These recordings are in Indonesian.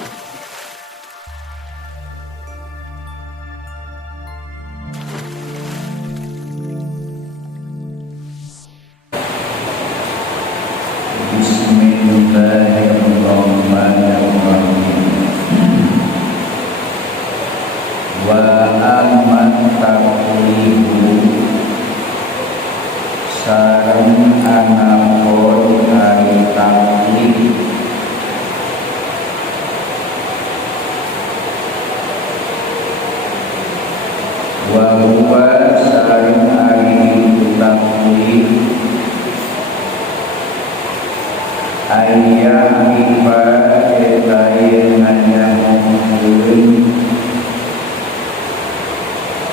Bismillahirrahmanirrahim. Wa amman taqlibu sareng anapun kari taklif wa huwa sareng ari taklif ayah ibadah lain hanya mungkin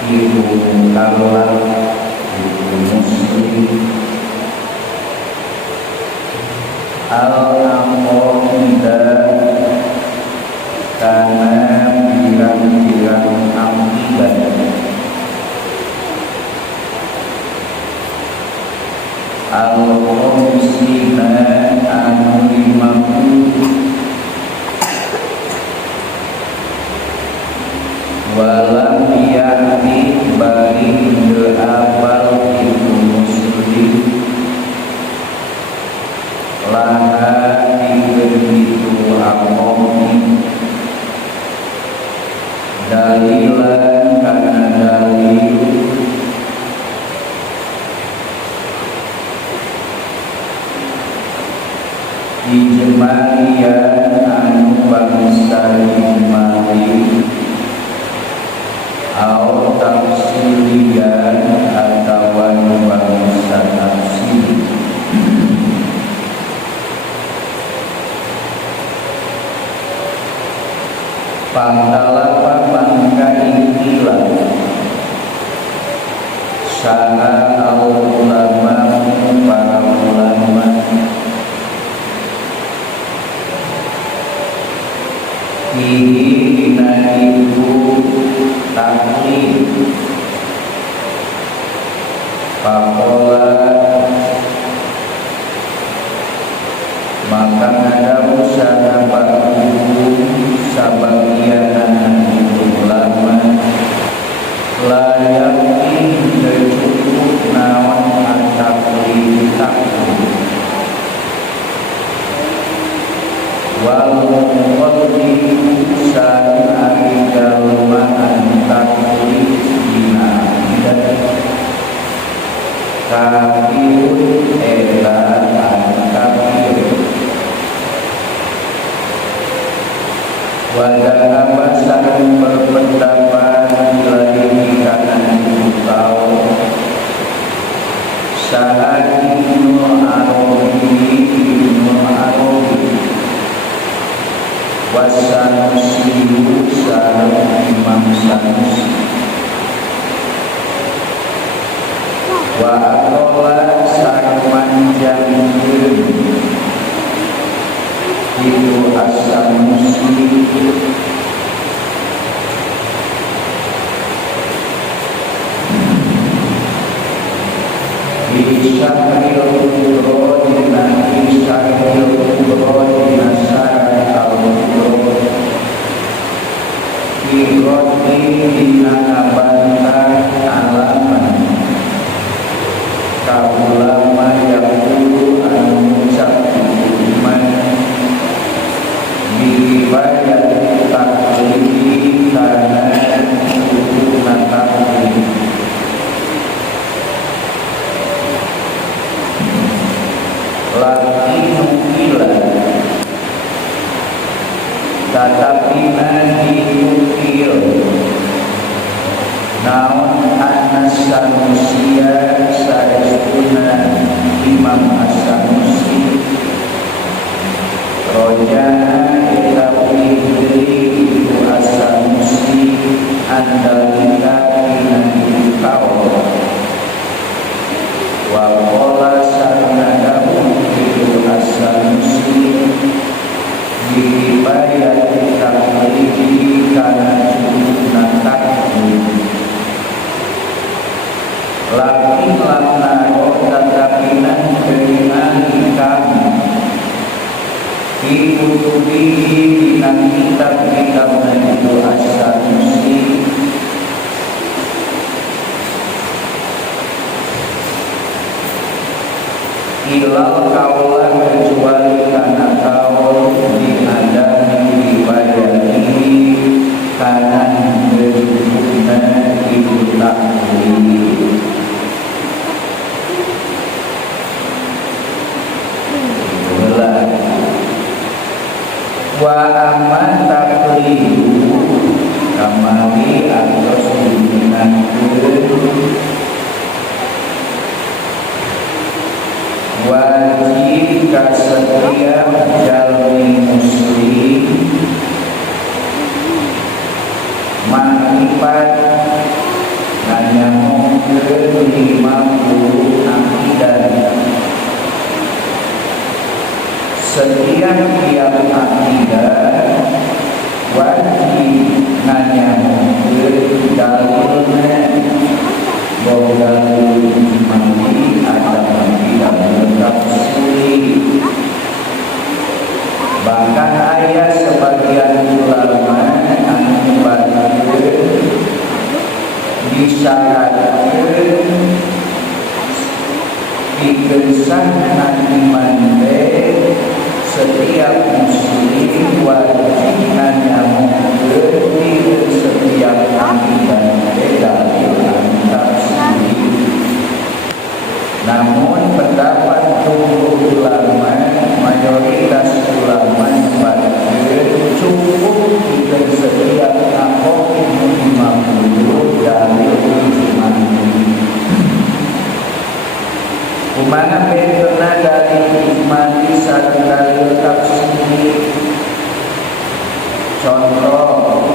ibu kalah ibu muslim al-amoda karena bilang-bilang ambilan al-muslimah anu limaku walam ya'ni bari be'abal ibu muslim laha diberitu amomi dalilan karena dalil ijmalian anu bangsa ijmali au tafsilian atau bangsa tafsir Pangdalapa mangka inilah sana al-ulama para ulama fihi inaibu taklif pakola maka ada usaha baku sabagian ulama layak cukup nawan taklif wal muqaddim san aridalma taklif dina kafirun ela kafir wadana masan berpendapat ilahi kanan tahu sahad ibnu Arabi wasanusi sareng Imam Sanusi wa aqala sareng manjangkeun itu As-Sanusi Isyahril kubro dina Isyahril kubro dina syarah al-kubro Kiroti dina kabantah alaman kaulama yang dulu anu ngucap iman diriwayat taklifi karena hukumna taklif lagi nukila tetapi nukil naon anas sanusia saestuna Imam As-Sanusi rojana itawi itu As-Sanusi andalika inani kau wa qala sanadahu itu As-Sanusi dibayat taklidi kana cukupna taklid lakin lana tatapinan keringan kami ikutubihi binang kitab-kitab itu As-Sanusi ilal kaulah kecuali karena kau diadani dibayani karena berhubungan ibu takdir. Wa aman taklidu kamari atos diminangkeun wajib ka setiap jalmi muslim makrifat nganyamukeun 50 akidah. Setiap tiap akidah wajib nganyamukeun dalilna bahwa dalil imani ada tidak tafsir. Bahkan ayat sebagian ulama anu membantu disyaratkeun dikesan iman setiap muslim wajib nganyamukeun di setiap akidah dalil tafsir. Namun pendapat jumhur ulama, mayoritas ulama membantu cukup jika setiap tahun 50 dalil ijmali. Kumana betulna dalil ijmali sareng dalil tafsir. Contoh,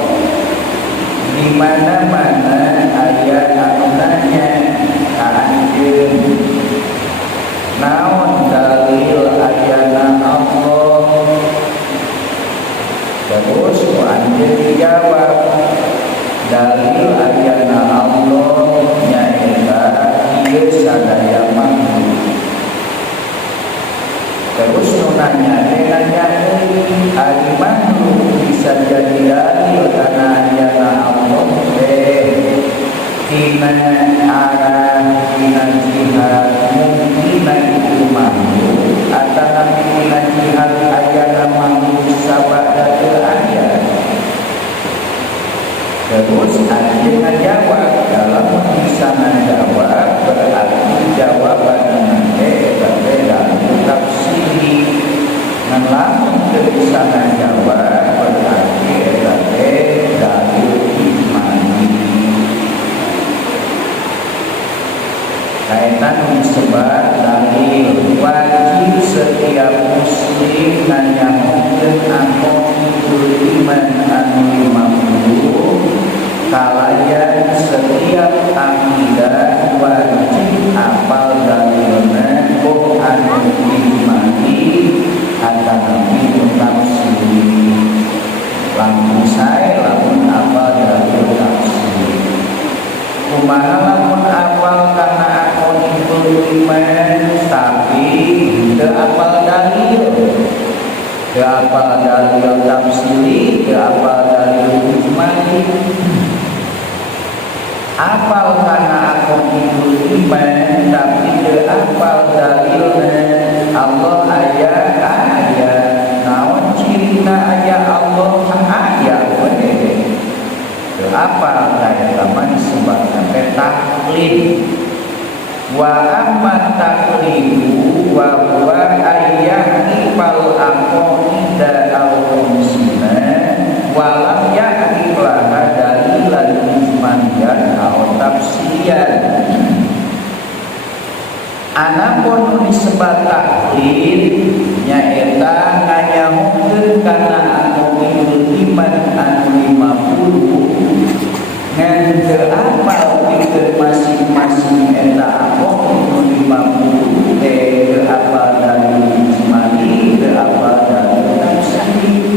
di mana-mana ayat anu nanya anjeun naon dalil ayana Allah, terus anjeun dijawab dalil ayana Allah nyaeta ieu sadaya makhluk. Terus nanya ari makhluk bisa jadi dalil karena ayana Allah tina arah tina jihad mungkin itu makhluk atau tina jihad ayana makhluk sabada ayat. Terus ada ngajawab dalam bisa ngajawab berarti jawaban nanti berbeda tafsir. Namun bisa ngajawab berarti berbeda imani. Kaitan disebut dalil wajib setiap muslim nganyamukeun aqidul iman anu 50 kalayan setiap akidah wajib apal dalilna kok anu imani ataupun tafsir. Lamun sae lamun apal dalil tafsir. Kumaha lamun apal kana iman tapi teu apal dalil, teu apal dalil tafsir, teu apal dalil ijmali. Apal kana aqidul iman tapi teu apal dalilna Allah aya naon cirina aya Allah aya we teu apal eta mah disebutna taklid. Wa amma taklifu wa huwa ayyati fal aqida al-musna wa lam ya'rif laha dalilan ijmaliyan aw tafsiran. Anapun disebut taklid nyaeta nganyamukeun kana aqidul iman anu 50 ngan teu apal pikeun masing-masing eta aqidul 50 teu apal dalil ijmali, teu apal dalil tafsir.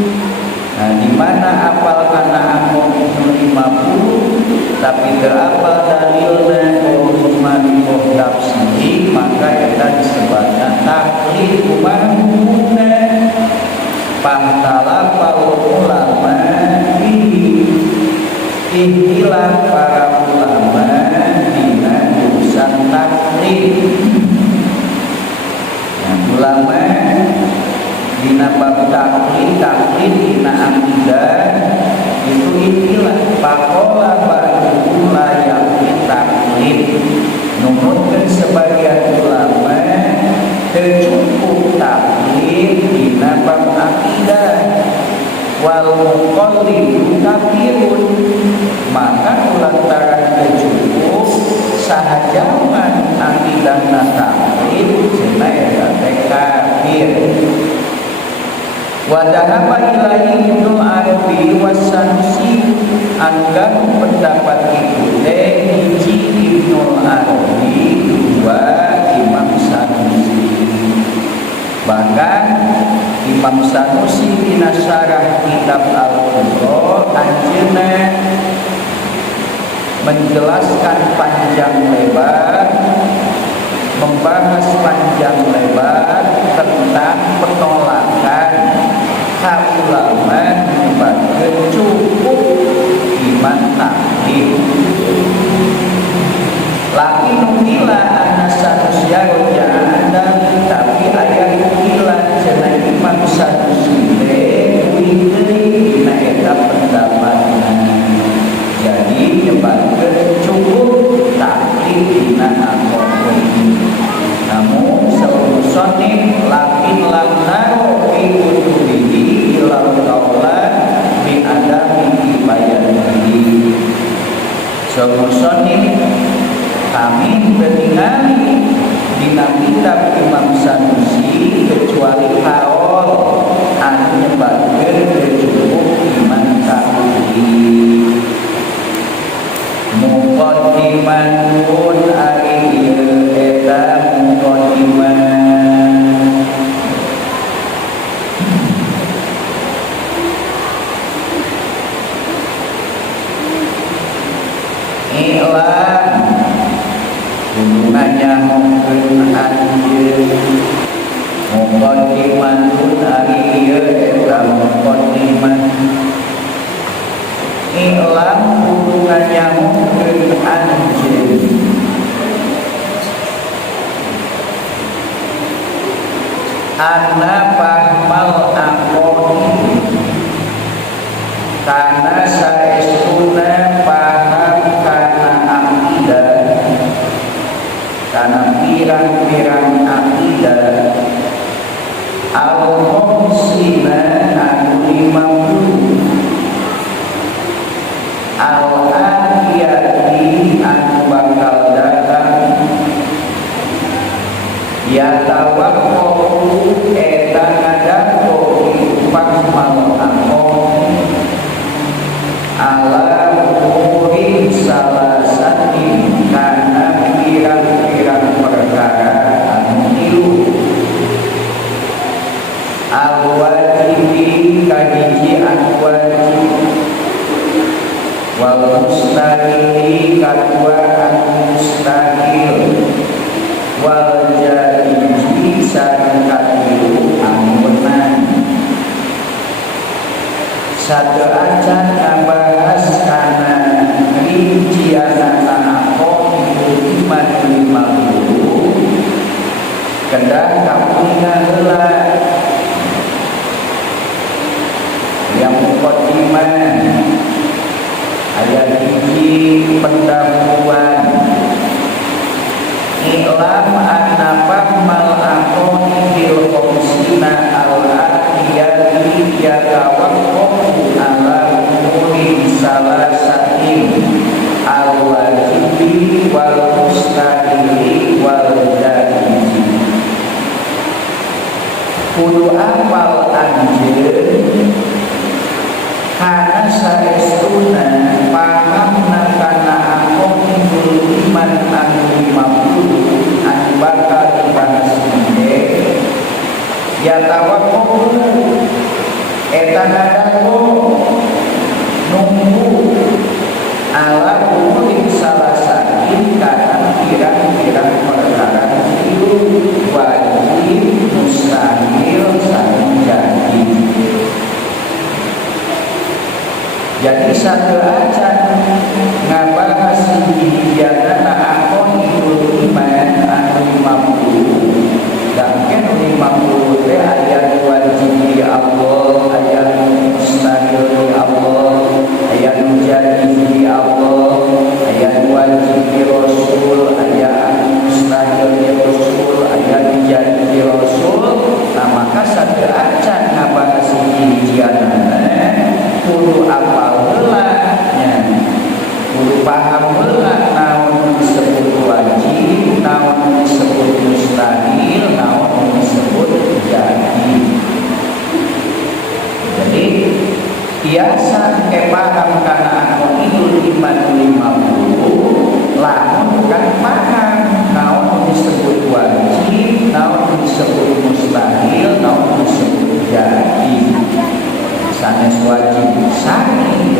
Nah, di mana apal kana aqidul 50 tapi teu apal dalilna ijmali tafsir, maka eta disebutna taklid. Kumaha hukumna? Pahtalah Istilah para ulama dina urusan taklid. Nah, ulama dina bab taklid dina akidah itu istilah pakola ba'du layak taklid. Numutkeun sebagian ulama tercukup taklid dina bab akidah. Wal muqallid kafirun, maka lantaran tercukup sahajaman akidahna taklid cenah eta kafir. Wa dhahaba ilaihi Ibnu Arabi was-Sanusi, anggar pendapat itu teh hiji Ibnu Arabi, dua Imam Sanusi. Bahkan Imam Sanusi dina syarah kitab Al-Qur'an anjeunna menjelaskan panjang lebar, membahas panjang lebar tentang penolakan ulama menyebabkan cukup iman taklid. Laki nukila anas Sanusia rojaan tapi ayat nukila cenah Imam Sanusi wikri dina eta pendapatna. Jadi menyebabkan cukup taklid dina akhirat. Namun sebelum sonif lakin lam naro fi kutubihi ilal qaula bi adami bayanihi. Sebelum sonif kami meninggali dina kitab Imam Sanusi kecuali kaul anu nyebabkeun cukup iman taklid. Muqaddimatun ari ieu eta muqaddimah. Ilam hubungannya mungkin anjir. Muqaddimatun ari ieu eta muqaddimah. Ilam hubungannya mungkin anjir. Anna fahmal aqoni, karena saestuna paham kana akidah, kana pirang-pirang akidah al-khomsina anu 50 al-akiyati anu bakal datang ya tawakku eta ngadako fahmal aqoni ala umurin salasatin kana pirang-pirang perkara anu tilu. Al-wajibi kahiji anu wajib, wal mustahili kadua anu mustahil, wal jaizi sareng katilu anu menang. Satu acan ngabahas kana rincianana aqon iman 50 kedah kapunna heula yang muqaddimah ayat hiji pendahuluan. Ilam anna fahmal aqoni bil qomsina al-atiyati yatawaqqafu ala umuri salasatin al-wajibi wal mustahili wal jaizi. Kudu apal anjeun kana saestuna pahamna kana aqoni iman anu 50 anu bakal dibahas ide ya tawakkul eta ngadako nunggu ala umur salasatin kana pirang-pirang perkara itu wajib mustahil sareng jadi. Jadi satu acan ngabahas hijana akon idul iman anu 50 dan kan 50 teh ayat wajib di Allah, ayat mustahil di Allah, ayat jadi di Allah, ayat wajib di Rasul, ayat mustahil di Rasul, ayat jadi di Rasul. Nah maka satu acan ngabahas hijana kudu apal heulanya, kudu paham heula naon disebut wajib, naon disebut mustahil, naon disebut jadi. Jadi biasa paham kana akon idul iman 50 lamun kan paham naon disebut wajib, naon disebut mustahil, naon disebut jadi. Sanes wajib sani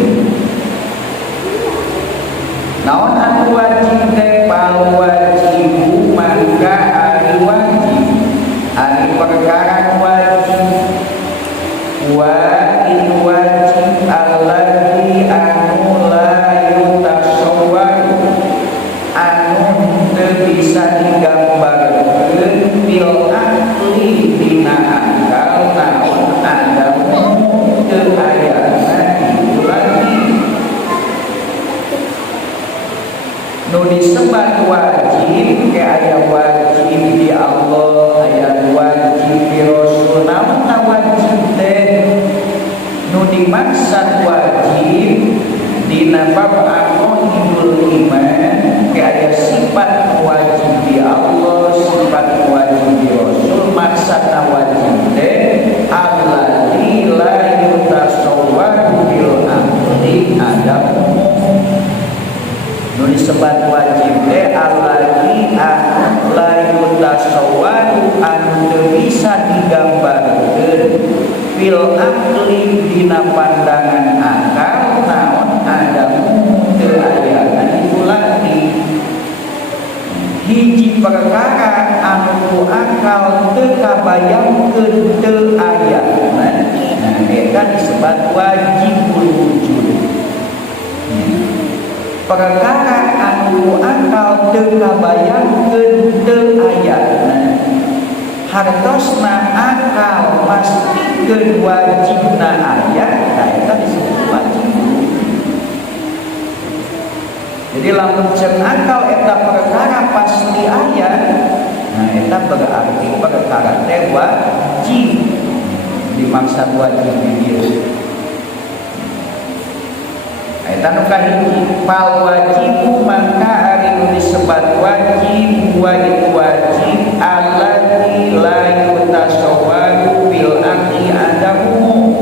naon anu wajib teh pal wajib mangka ari wajib ari perkara wajib wa in wajib alladzi anu la yutasawwar anu teu bisa digambarkeun bil akli dina akal naon ada nu disebat wajib ke aya wajib di Allah, aya wajib di Rasul. Namun wajib teh nu dimaksud wajib dina bab aqidul iman ke aya sifat wajib di Allah, sifat wajib di Rasul. Maksudna wajib teh alladzi la yutasawwaru bil aqli adamu. Nu disebut wajib teh alladzi la yutasawwaru anu teu bisa digambarkeun bil aqli dina pandangan akal naon adamu teu aya diulati. Hiji perkara anu akal teu kabayangkeun teu aya. Nah, eta disebut wajibul wujud. Perkara anu akal teu kabayangkeun teu aya. Hartosna akal pastikeun wajibna aya, nah eta disebut wajib. Jadi lamun ceun akal eta perkara pasti aya, nah eta berarti perkara teh wajib. Dimaksud wajib dieu. Eta nu kahiji pal wajibu maka ari nu disebut wajib wa wajib alladzi la yutasawwaru bil aqli adamu.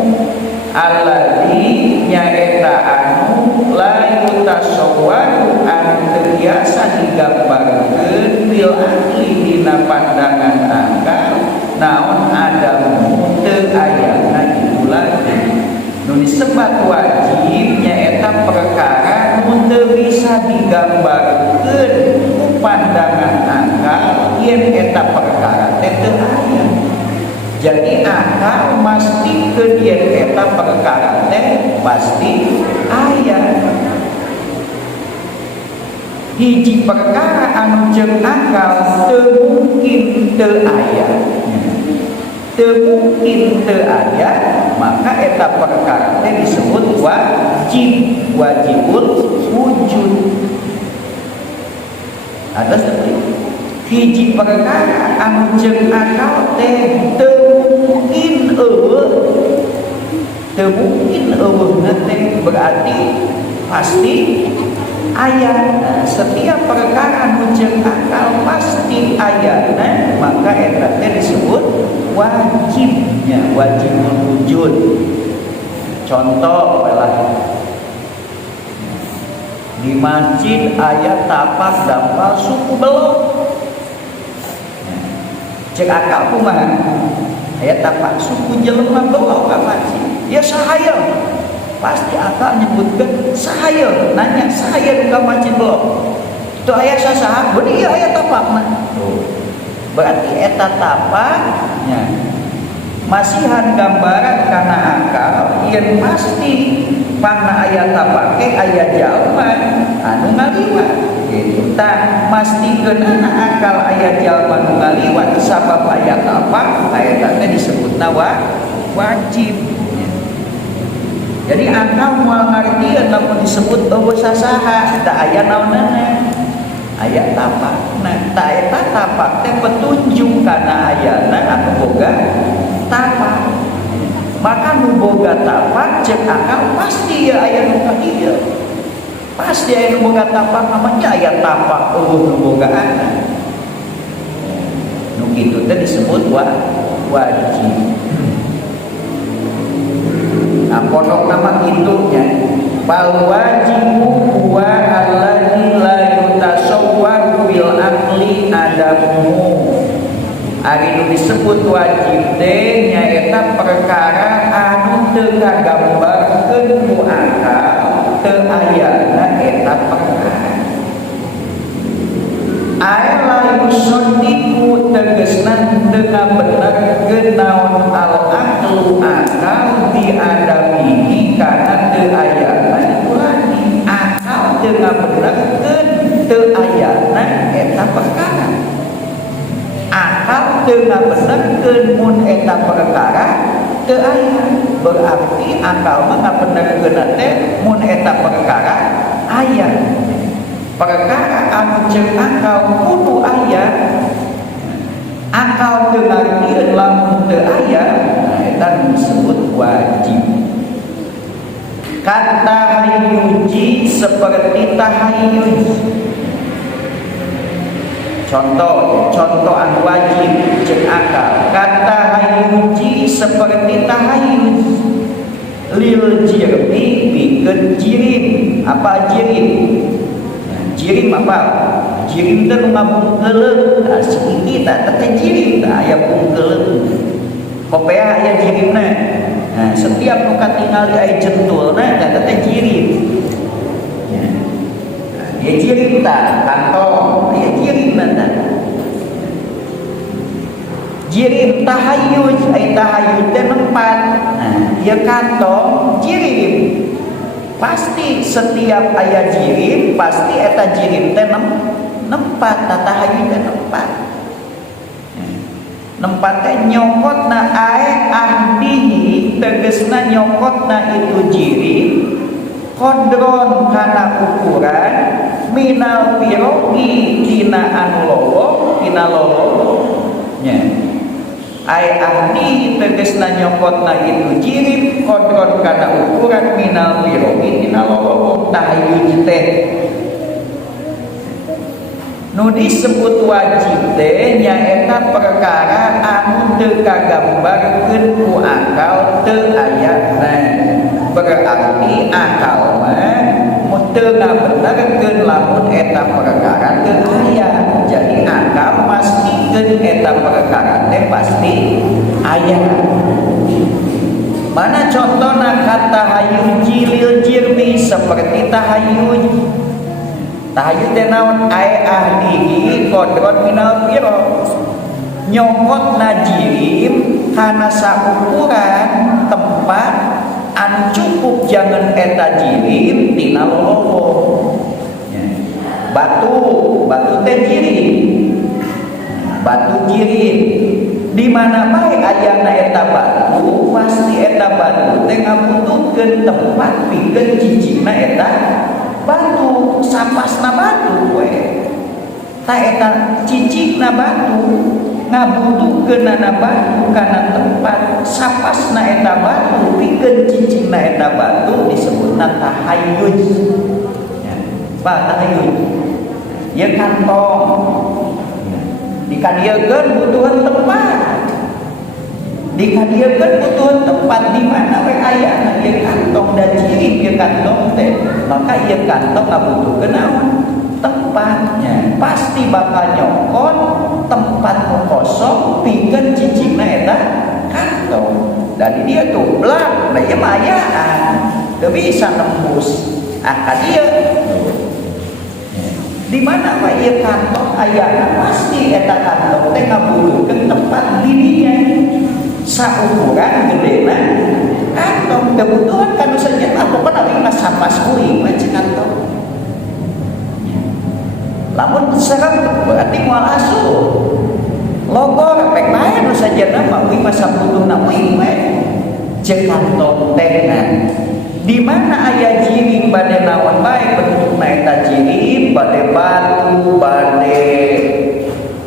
Alladzi nyaeta anu la yutasawwaru anu biasa digambarkeun bil aqli dina pandangan akal naon adamu teu ayana ditulati. Nu disebut wajib nyaeta perkara nu teu bisa digambarkeun ku pandangan akal yen eta perkara teh teu aya. Jadi akal mastikeun yen eta perkara teh pasti aya. Hiji perkara anu jeung akal teu mungkin teu aya. Teu mungkin teu aya, maka eta perkara teh disebut wajib, wajibul wujud. Ada seperti hiji perkara anu jeung akal teh teu mungkin eueuh. Teu mungkin eueuhna teh berarti pasti aya. Setiap perkara anu jeung akal pasti ayana, maka eta teh disebut wajibnya, wajibul wujud. Contoh lah di masjid aya tapak dampal suku belok. Cek akal kumaha? Aya tapak suku jelema belok ka masjid. Ya sahaya. Pasti akal nyebutkeun sahaya, nanya sahaya ka masjid belok. Itu aya sasaha? Bener ieu aya tapakna. Berarti eta tapaknya masihan gambaran karena akal yang pasti panna aya tapake aya jalma anu ngaliwat gitu tah mastikeun akal aya jalma nu ngaliwat sabab aya tapak aya teh disebutna wajib. Jadi akal moal ngartieun lamun disebut eueuh sasaha da aya naonnana aya tapak. Nah ta eta tapak teh petunjuk kana ayana anu boga tapak. Maka nu boga tapak cek akal pasti ya aya nu kieu. Pasti aya nu boga tapak namanya aya tapak eueuh nu boga ana. Nu kitu teh disebut wajib. Nah, pondok nama itunya bal wajibu huwa alladzi la yutasawwaru bil aqli adamu. Ari nu disebut wajib teh nyaeta perkara anu teu kagambarkeun ku akal teu ayana eta perkara. Aya lain sodiku tegesna teu ngabenerkeun naon al aqlu akal di adamihi kana teu ayana ikurani. Akal teu ngabenerkeun teu ayana eta perkara. Akal teu ngabenerkeun mun eta perkara teu aya. Berarti akal mah ngabenerkeun teh mun eta perkara aya. Perkara anu jeung akal kudu aya. Akal teu ngartieun lamun teu aya eta disebut wajib. Kata hayuji seperti tahayuj. Contoh anu wajib jeung akal. Kata hayuji seperti tahayuj. Lil jirmi pikeun jirim. Apa jirim? Jirim apa? Jirim teh nu ngabungkeuleun. Nah, sikit teh jirim teh aya bungkeuleun. Kopea aya jirimna. Nah, setiap nu katingali aya jentulna teh jirim. Ya. Nah, dia jirim tah kantong, aya jirimna tah. Jirim tahayuj, aya tahayuj teh nempat. Nah, ieu kantong jirim. Pasti setiap ayat jirim pasti eta jirim teh nempat tahayuj teh nempat. Nempat teh nyokotna ae ahdihi tegesna nyokotna itu jirim kodron kana ukuran minal pirogi tina anu lolo tina lolo nya. Ai ahdi tegesna nyokotna itu jirim kodron kana ukuran minal pirogi tina lolobong tahayuj teh. Nu disebut wajib teh nyaeta perkara anu teu kagambarkeun ku akal teu ayana. Berarti akal mah teu ngabenerkeun lamun eta perkara teu aya. Jadi akal mastikeun eta perkara teh pasti aya. Mana contohna kata hayuji lil jirmi seperti tahayuj. Tahayuj teh naon? Ai ahdihi kodron minal piro. Nyokotna jirim kana saukuran tempat anu cukup jangan eta jirim tina lolowo. Batu teh jirim. Batu jirim. Di mana bae ayana eta batu, pasti eta batu teh ngabutuhkeun tempat pikeun cicingna eta batu, sapasna batu we. Ta eta cicingna batu ngabutuhkeun batu kana tempat sapasna eta batu pikeun cicingna eta batu disebutna tahayuj. Ya, tahayuj. Ieu kantong. Dikadiekeun butuhan tempat. Dikadiekeun butuhan tempat di mana we aya ieu kantong dan jirim ieu kantong teh. Maka ieu kantong ngabutuhkeun naon? Tempatnya. Pasti bakal nyokot tempat nu kosong pikeun cicingna eta kantong. Dan dia tuh blak, da ieu mah ayaan. Teu bisa nembus. Ka dieu. Di mana mah ieu kantong ayana pasti eta kantong teh ngabutuhkeun tempat dirinya. saukuran gedena kantong kebutuhan kanu saja apa nabi mas sapas kuing macam kantong lamun serem berarti mual asuh logor pek bae nu saja nama kuing mas sabutuh na kuing bae cek kantong tehna di mana aya jirim bade naon bae bentukna eta jirim bade batu bade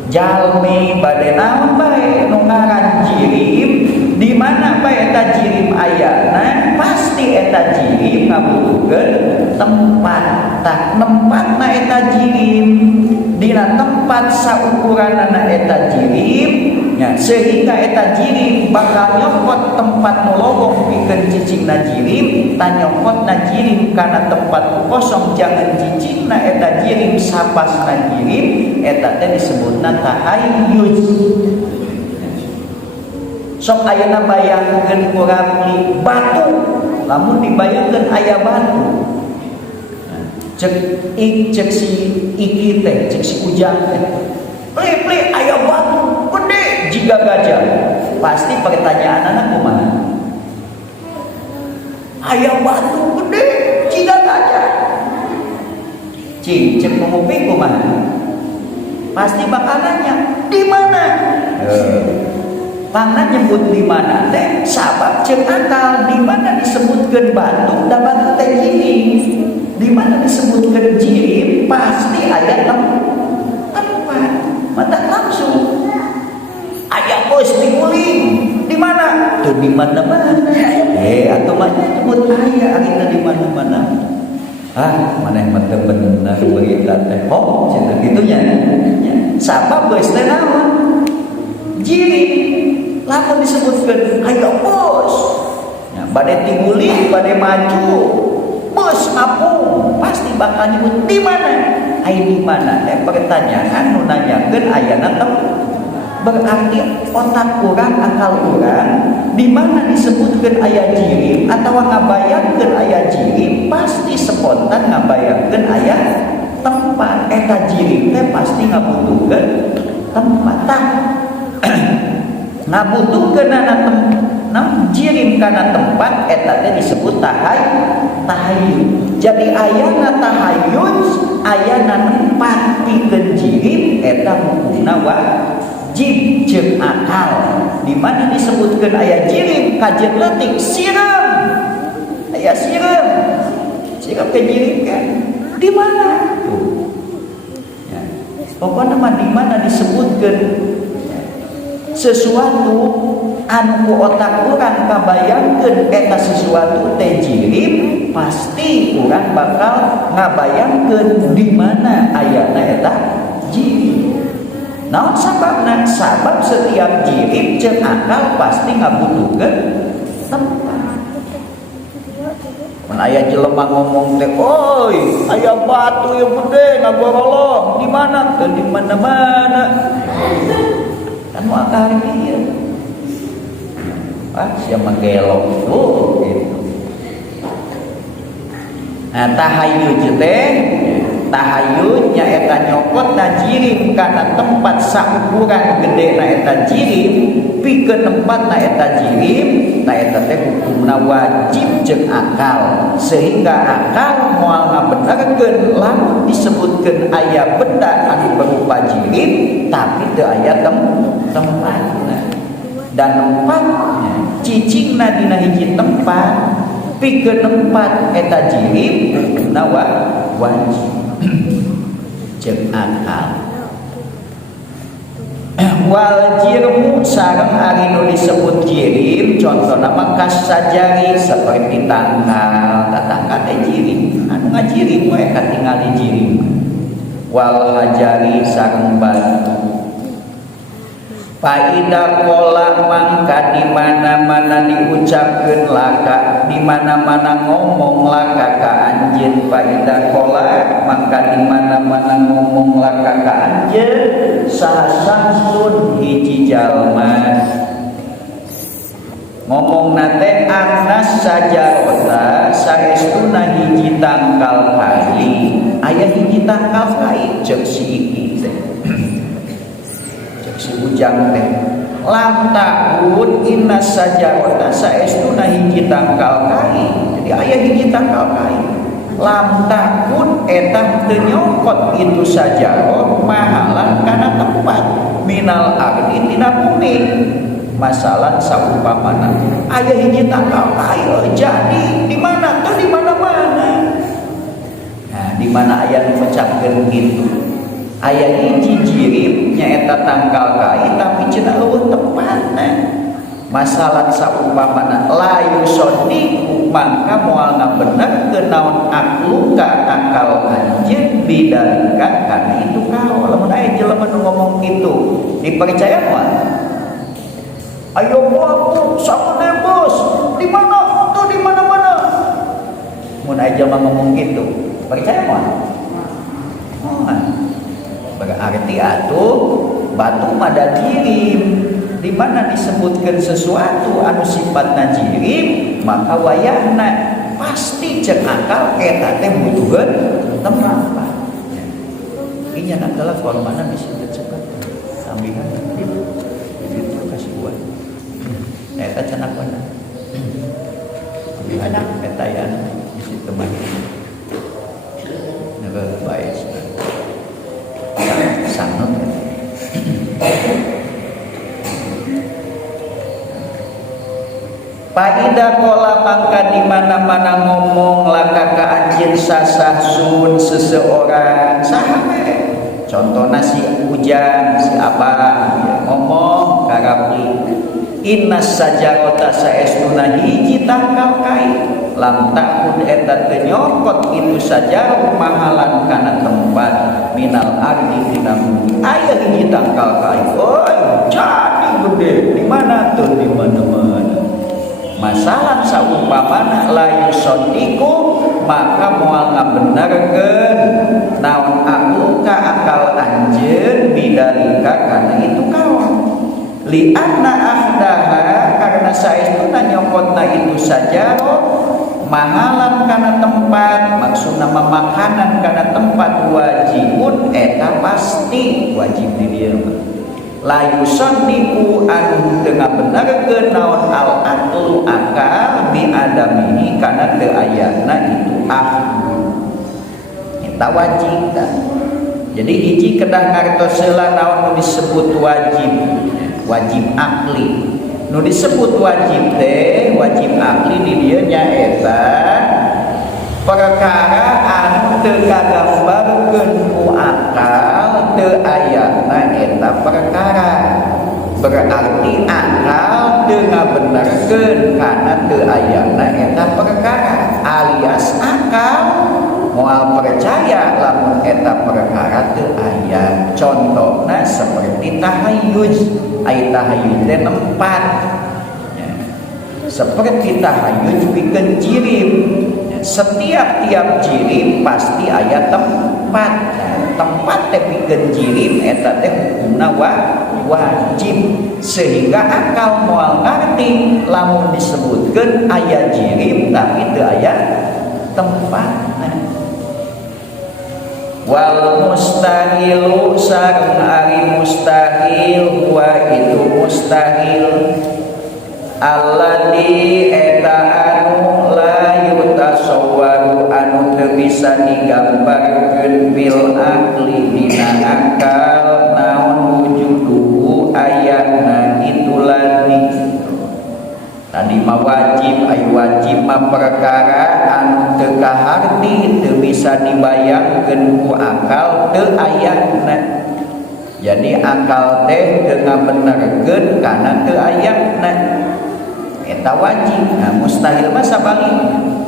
jalmi bade naon bae nu ngaran jirim di mana bae eta jirim ayana pasti eta jirim ngabutuhkeun tempat tak tempatna eta jirim dina tempat saukuranna eta jirim ya, sehingga eta jirim bakal nyokot tempat nologong pikeun cicingna jirim tan nyokotna jirim kana tempat kosong jangan cicingna eta jirim sapasna jirim eta teh disebutna tahayyuz. Sok ayeuna bayangkeun urang beli batu lamun dibayangkeun aya batu cek si iki teh cek si ujang teh pli aya batu gede jika gajah pasti pertanyaan anak kumaha aya batu gede jika gajah cek nguping kumaha pasti bakal nanya di mana Pangna nyebut di mana teh sabab cek akal di mana disebutkeun batu da batu teh jirim di mana disebutkeun jirim pasti aya tempat mata langsung aya bos diguling di mana tuh di mana-mana atuh mah nyebut aya arina di mana-mana maneh mah teu bener berita teh cenah kitu nya sabab geus teh naon jirim lamun disebutkan ayo bos ya, bade tinguli bade maju bos apung pasti bakal nyebut di mana ai di mana pertanyaan nu nanyakeun ayana berarti otak kurang akal kurang di mana disebutkan aya jirim atau ngabayangkeun aya jirim pasti spontan ngabayangkeun aya tempat eta jirim teh pasti ngabutuhkeun tempat ngabutuhkeun jirim kana tempat eta teh disebut tahayyuz. Jadi ayana tahayyuz ayana tempat pikeun jirim eta hukumna wajib jeung akal. Di mana disebutkeun aya jirim kajeun leutik siram. Aya siram. Siram ke jirim kan di mana? Ya. Pokokna mah di mana disebutkeun sesuatu anu ku otak urang kabayangkeun eta sesuatu teh jirim pasti urang bakal ngabayangkeun di mana ayana eta jirim. Naon sababna? Sabab setiap jirim jeung akal pasti ngabutuhkeun tempat. Mun aya jelema ngomong teh, "Oi, aya batu yang gede ngagorolong." Di mana? Di mana-mana. Anu akal ieu siapa gelok gitu. Nah tahayyuz teh tahayyuznya eta nyokotna jirim kana tempat saukuran gedena eta jirim pikeun tempatna eta jirim ta eta teh hukumna wajib jeung akal sehingga akal moal ngabenerkeun lamun disebutkeun aya benda anu berupa jirim tapi teu aya tempatna dan tempatnya cicingna dina hiji tempat pikeun tempat eta jirim hukumna wajib jeung akal. Wal jirmu sareng ari nu disebut jirim contona mah kasajari saperti tangkal tatangkal teh jirim anu ngajirim we katingali jirim. Wal hajari sareng batu Faida kola mangka di mana-mana diucapkeun laka, di mana-mana ngomong laka ka anjeun. Faida kola mangka di mana-mana ngomong laka ka anjeun. Sahasasun hiji jalma ngomong nate anas sajarota saestuna hiji tangkal kali. Aya hiji tangkal kali cek si iki teh si ujang teh lam tahun inna sajarota saestuna hiji tangkal kai. Jadi aya hiji tangkal kai. Lam tahun eta teu nyokot itu sajarot mahalan kana tempat minal ardi tina bumi. Masalah saumpamana aya hiji tangkal kai jadi di mana? Teu di mana-mana. Nah, di mana aya nu mecapkeun kitu? Aya hiji jirib nyaeta tangkal kai tapi cenah eueuh tempatna. Masalah saumpamana layu sodiku maka moal ngabenerkeun naon akluka akal anjeun bidalika kana itu kau. Lamun aya jelema nu ngomong kitu dipercaya moal. Ayo bos, sama bos. Di mana? Tuh di mana-mana. Mun aya jelema ngomong gitu, percaya moal? Moal. Berarti atuh batu mada jirim. Di mana disebutkan sesuatu anu sifatna jirim, maka wayahna pasti cek akal eta teh butuheun tempat. Inya adalah formana disebut cepat. Sambihan itu kasih buat. Eta cenah pada. Ada eta ya di situ mah. Never baik. Sangat Paida kola mangka di mana-mana ngomong laka ka anjeun sasahsun seseorang saha contohna si Ujang si Abah ngomong ka Rabli inna sajarota saestuna hiji tangkal kai lam takun eta teu nyokot itu saja mahalan kana tempat minal ardi tina bumi aya hiji tangkal kai jadi gede di mana tuh di mana-mana. Masalah saumpamana layu sodiku maka moal ngabenerkeun naon aku ka akal anjeun bidalika kana itu kawan li anna ahdaha karena saestuna nyokotna itu saja mahalan kana tempat maksudna makanan kana tempat wajibun eta pasti wajib di dieu layu sodiku anu dengan benerkeun naon al aqlu akal bi adamihi kana teu ayana itu eta wajib kan. Jadi hiji kedah ngartoseula naon nu disebut wajib akli nu disebut wajib teh wajib akli di dieu nyaeta perkara anu teu kagambarkeun ku akal teu ayana eta perkara berarti akal teu ngabenerkeun kana teu ayana eta perkara alias akal moal percaya lamun eta perkara teu aya contohna seperti tahayyuz ai tahayyuz teh nempat seperti tahayyuz pikeun jirim setiap jirim pasti aya tempat tempat teh pikeun jirim eta teh hukumna wajib sehingga akal moal ngarti lamun disebutkeun aya jirim tapi teu aya tempatna wal mustahilu sareng ari mustahil wa itu mustahil alladzi eta anu la yutasawwaru anu teu bisa digambarkeun bil akli dina akal naon wujuduhu ayatna itu lagi tadi mah wajib ay wajib mah perkara anu teu kaharti teu bisa dibayangkeun ku akal teu ayatna jadi akal teh teu ngabenerkeun kana teu ayatna eta wajib. Nah mustahil mah sabalikna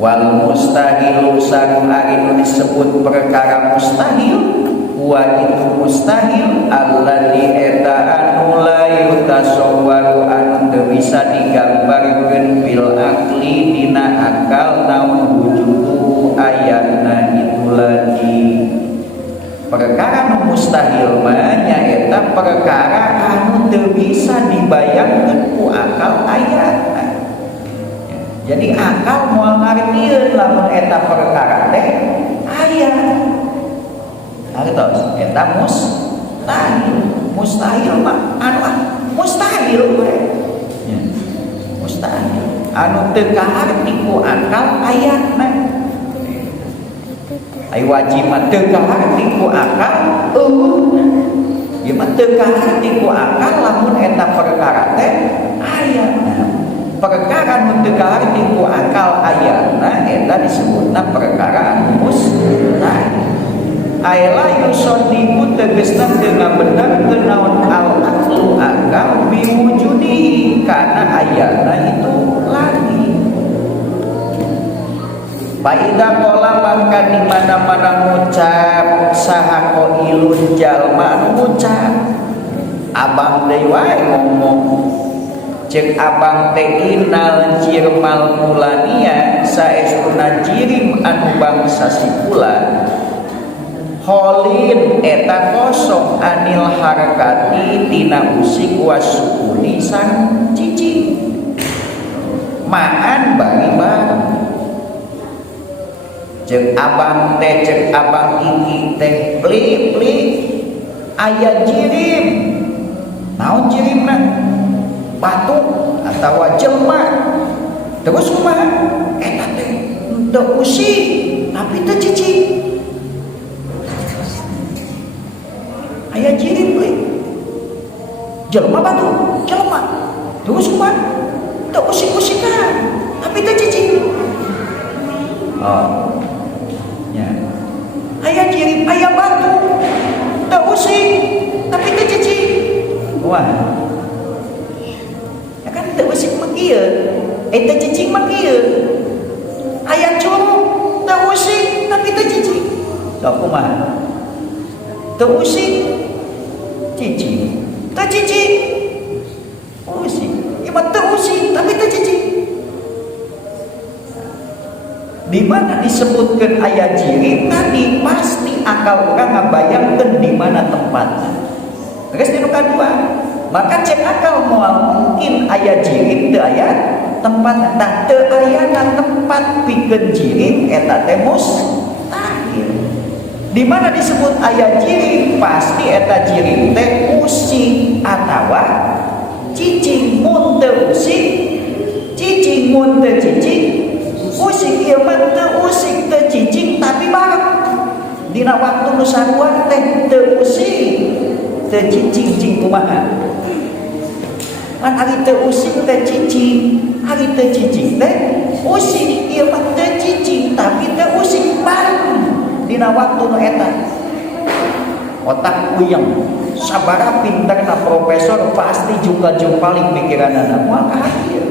wal mustahilu sareng ari nu disebut perkara mustahil wa itu mustahil alladzi eta anu la yutasawwaru anu teu bisa digambarkeun bil akli dina akal naon wujudu ayatna itu lagi perkara nu mustahil mah nyaeta perkara anu teu bisa dibayangkeun ku akal ayatna. Jadi akal moal ngartieun lamun eta perkara teh aya. Artos eta mustahil mah anu mustahil we. Ya. Mustahil. Anu teu kaharti ku akal ayatna. Ai wajib mah teu kaharti ku akal ieu mah teu kaharti ku akal lamun eta perkara teh ayatna. Perkara nu teu kaharti ku akal ayatna eta disebutna perkara anu mustahil. Aila yusodiku tegesna teu ngabenerkeun naon al-aqlu akal biwujudi kana ayatna itu lagi. Paida kola maka di mana-mana ngucap saha qailun jalma anu ngucap abang deui wae ngomong cek abang teh inal jirmal mulania saestuna jirim anu bangsa sipula Holin eta kosong anil harakati tina usik wasukuni sang cici maan bari-bari cek abang teh cek abang iki teh pli aya jirim naon jirimna batu atawa jelma terus kumaha eta teh teu usik tapi teu cici aya jirim we jelema batu jelema terus kumaha teu usik-usikan tapi teu cici oh ya aya jirim aya batu teu usik tapi teu cici wah ya kan teu usik mah kieu teu cici mah kieu aya curug teu usik tapi teu cici sok kumaha teu usik cici teu cici usik ieu mah teu usik tapi teu cici. Di mana disebutkan ayat jirim tadi pasti akal orang ngabayangkeun di mana tempatnya. Terus di kedua, maka cek akal moal mungkin ayat jirim teu aya tempat tah teu ayana tempat pikeun jirim eta teh mustahil. Di mana disebut ayat jirim pasti eta jirim teh usik atawa cicing mun teu usik cicing mun teu cicing usik ieu mah teu usik teu cicing tapi bareng dina waktu nu sarua teh teu usik teu cicing cing kumaha pan ari teu usik teu cicing ari teu cicing teh usik ieu mah teu cicing tapi teu usik bareng dina waktu nu eta otak puyeng sabaraha pinterna profesor pasti juga jumpaling pikiranna moal kahakieu.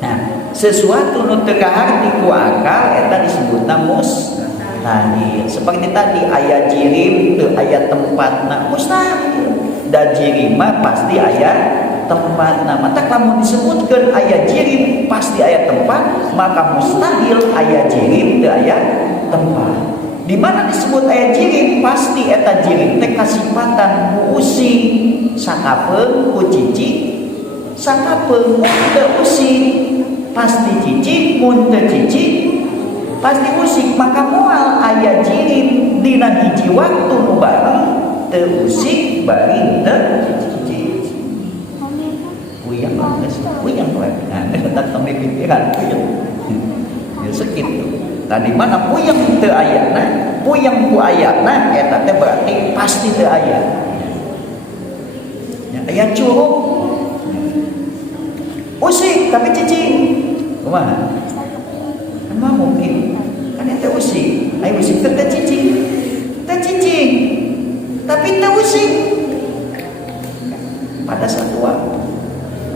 Nah sesuatu nu teu kaharti ku akal eta disebutna mustahil. Seperti tadi aya jirim teu aya tempatna mustahil. Da jirim mah pasti aya tempatna. Mata lamun disebutkeun aya jirim pasti aya tempat, maka mustahil aya jirim teu aya tempat. Di mana disebut aya jirim pasti eta jirim teh kasipatan ku usik sakapeung ku cici sakapeung teu usik pasti cici mun teu cici pasti usik maka moal aya jirim dina hiji waktu nu bareng teu usik bari teu cici puyeng geus puyeng we nah eta tong pikiran puyeng ya sakitu tadi mana puyeng teu ayana puyeng ku ayana eta teh berarti pasti teu aya nya aya curug usik tapi cici kumaha kan mah mungkin kan eta usik ai usik teu cici tapi teu usik pada satu waktu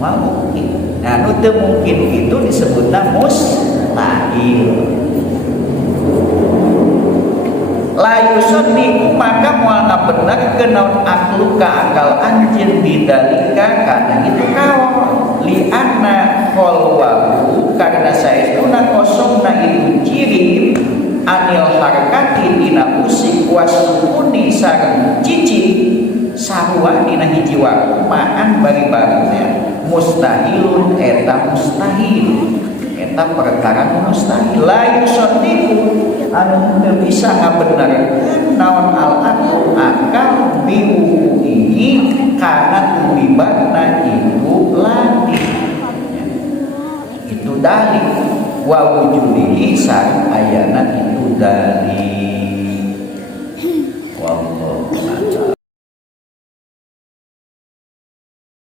mah mungkin nah nu teu mungkin itu disebutna mustahil. Layu sodiku maka mual ngabenerkeun naon aklu ka akal anjeun bidalika kana itu kaon li anna qalwahu karena saestuna kosongna itu jirim anil harakati dina usik wasukuni sareng cici sarua dina hiji waktu maan bari-barina mustahilun eta mustahil eta perkara mustahil. Layu sodiku anu teu bisa ngabenerkeun naon al-aqlu akal biwuhi kana tulibatna itu latih. Itu dalil wa wujudihi sareng ayana